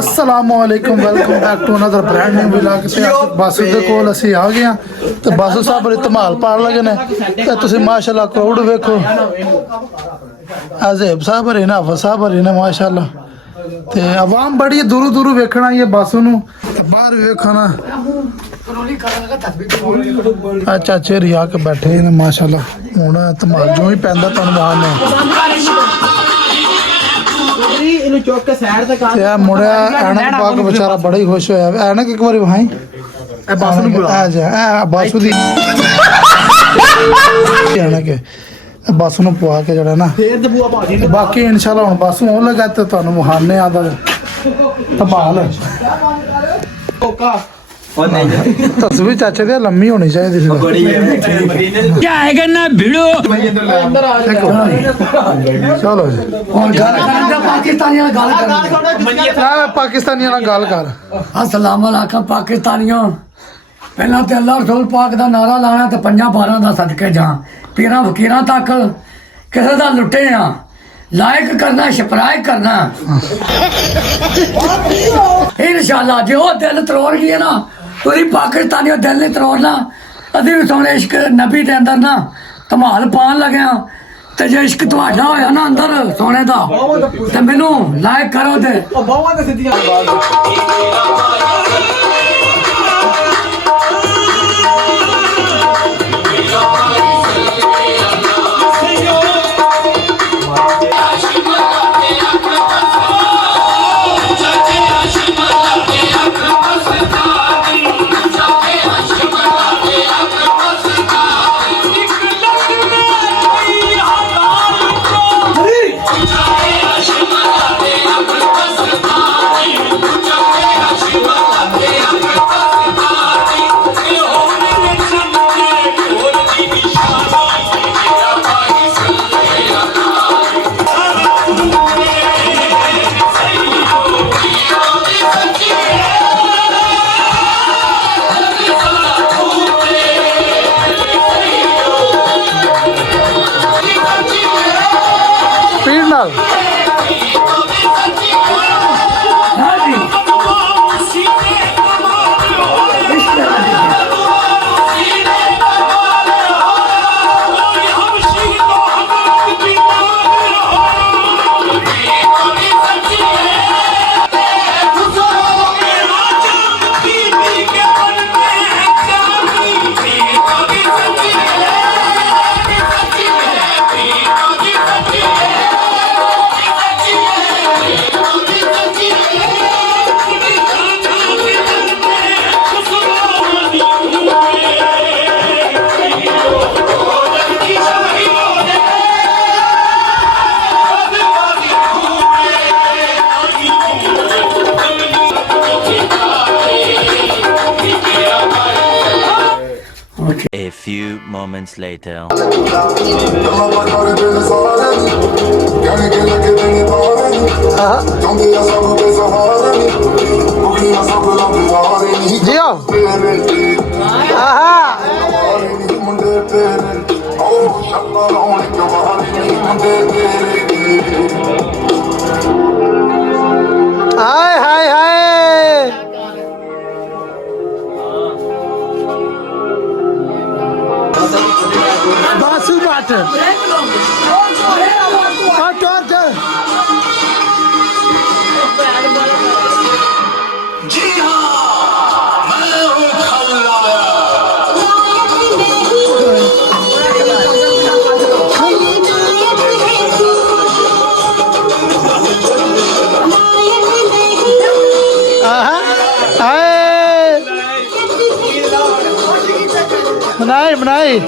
अस्सलामुअलैकुम welcome back to another brand new vlog ते बस दे कोल ਅਸੀਂ ਆ ਗਏ ਆ ਤੇ ਬਸ ਸਾਹਿਬ ਨੇ ਧਮਾਲ ਪਾਣ ਲੱਗੇ ਨੇ ਤੇ ਤੁਸੀਂ ਮਾਸ਼ਾਅੱਲਾ ਕਰਾਊਡ ਵੇਖੋ ਅਜ਼ੇਬ ਸਾਹਿਬ ਰੇ ਨਾ ਸਾਹਿਬ ਰੇ ਨਾ ਮਾਸ਼ਾਅੱਲਾ ਤੇ ਆਵਾਮ ਬੜੀ ਦੂਰੋਂ ਦੂਰੋਂ ਵੇਖਣਾ ਇਹ ਬੱਸ ਨੂੰ ਤੇ ਬਾਹਰ ਵੇਖਣਾ ਅੱਛਾ ਚੇਰੀ ਆ ਕੇ ਬੈਠੇ ਨੇ ਮਾਸ਼ਾਅੱਲਾ ਹੁਣ ਧਮਾਲ ਜੋ ਹੀ ਪੈਂਦਾ ਤੁਹਾਨੂੰ ਬਾਹਰ ਇਹਨੂੰ ਚੁੱਕ ਕੇ ਸਾਈਡ ਤੇ ਕਰ ਤੇ ਮੁੰਡਾ ਐਨਕ ਪਾ ਕੇ ਵਿਚਾਰਾ ਬੜਾ ਹੀ ਖੁਸ਼ ਹੋਇਆ ਐਨਕ ਇੱਕ ਵਾਰੀ ਵਹਾਈ ਇਹ ਬੱਸ ਨੂੰ ਬੁਲਾ ਆ ਜਾ ਇਹ ਬੱਸ ਦੀ ਐਨਕ ਬੱਸ ਨੂੰ ਪਵਾ ਕੇ ਜਿਹੜਾ ਨਾ ਫੇਰ ਦਬੂਆ ਭਾਜੀ ਬਾਕੀ ਇਨਸ਼ਾਅੱਲਾ ਹੁਣ ਬੱਸ ਹੋਣ ਲੱਗਾ ਤੇ ਤੁਹਾਨੂੰ ਮੁਹਾਨੇ ਆਦਾ ਧਮਾਲ ਕੋਕਾ तस्वीर चाचे दे लम्मी होनी चाहिए क्या है करना भिड़ो चलो पाकिस्तानियों गल कर अस्सलाम वालेकुम पाकिस्तानियों पहला तो अल्लाह रसूल पाक दा नारा लाना तो 5-12 दा सदके जा पीरां फकीरां तक किसे दा लुटे आ लाइक करना सब्सक्राइब करना इंशाल्लाह जो दिल तरोड़ गए ना तुसी पाकिस्तानी दिल नहीं तरोड़ना अभी भी सोने इश्क नबी के अंदर ना धमाल पान लगे तो जो इश्क तुहाडा होया ना अंदर सोने दा ते मैनू लाइक करो ते A few moments later. हाय हाय हाय बासु बाट जी हाँ मैं हूँ खल्लाया बनाई बनाई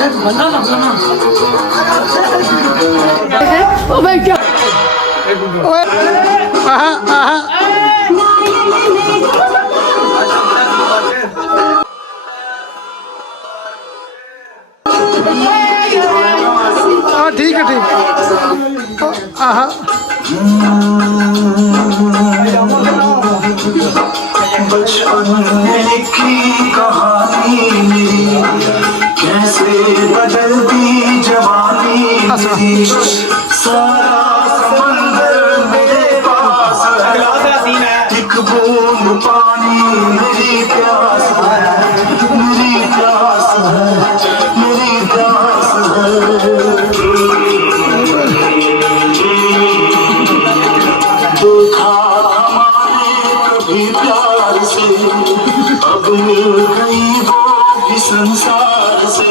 एक बंदा लगता ना ओ भाई क्या ठीक है ठीक आहा बचपन की कहानी मेरी कैसे बदलती जवानी मेरी सारा समंदर मेरे पास है एक बूंद पानी मेरी प्यास है मेरी प्यास है मेरी प्यास है देखा हमारे कभी प्यार से अब मिल गई वो भी संसार से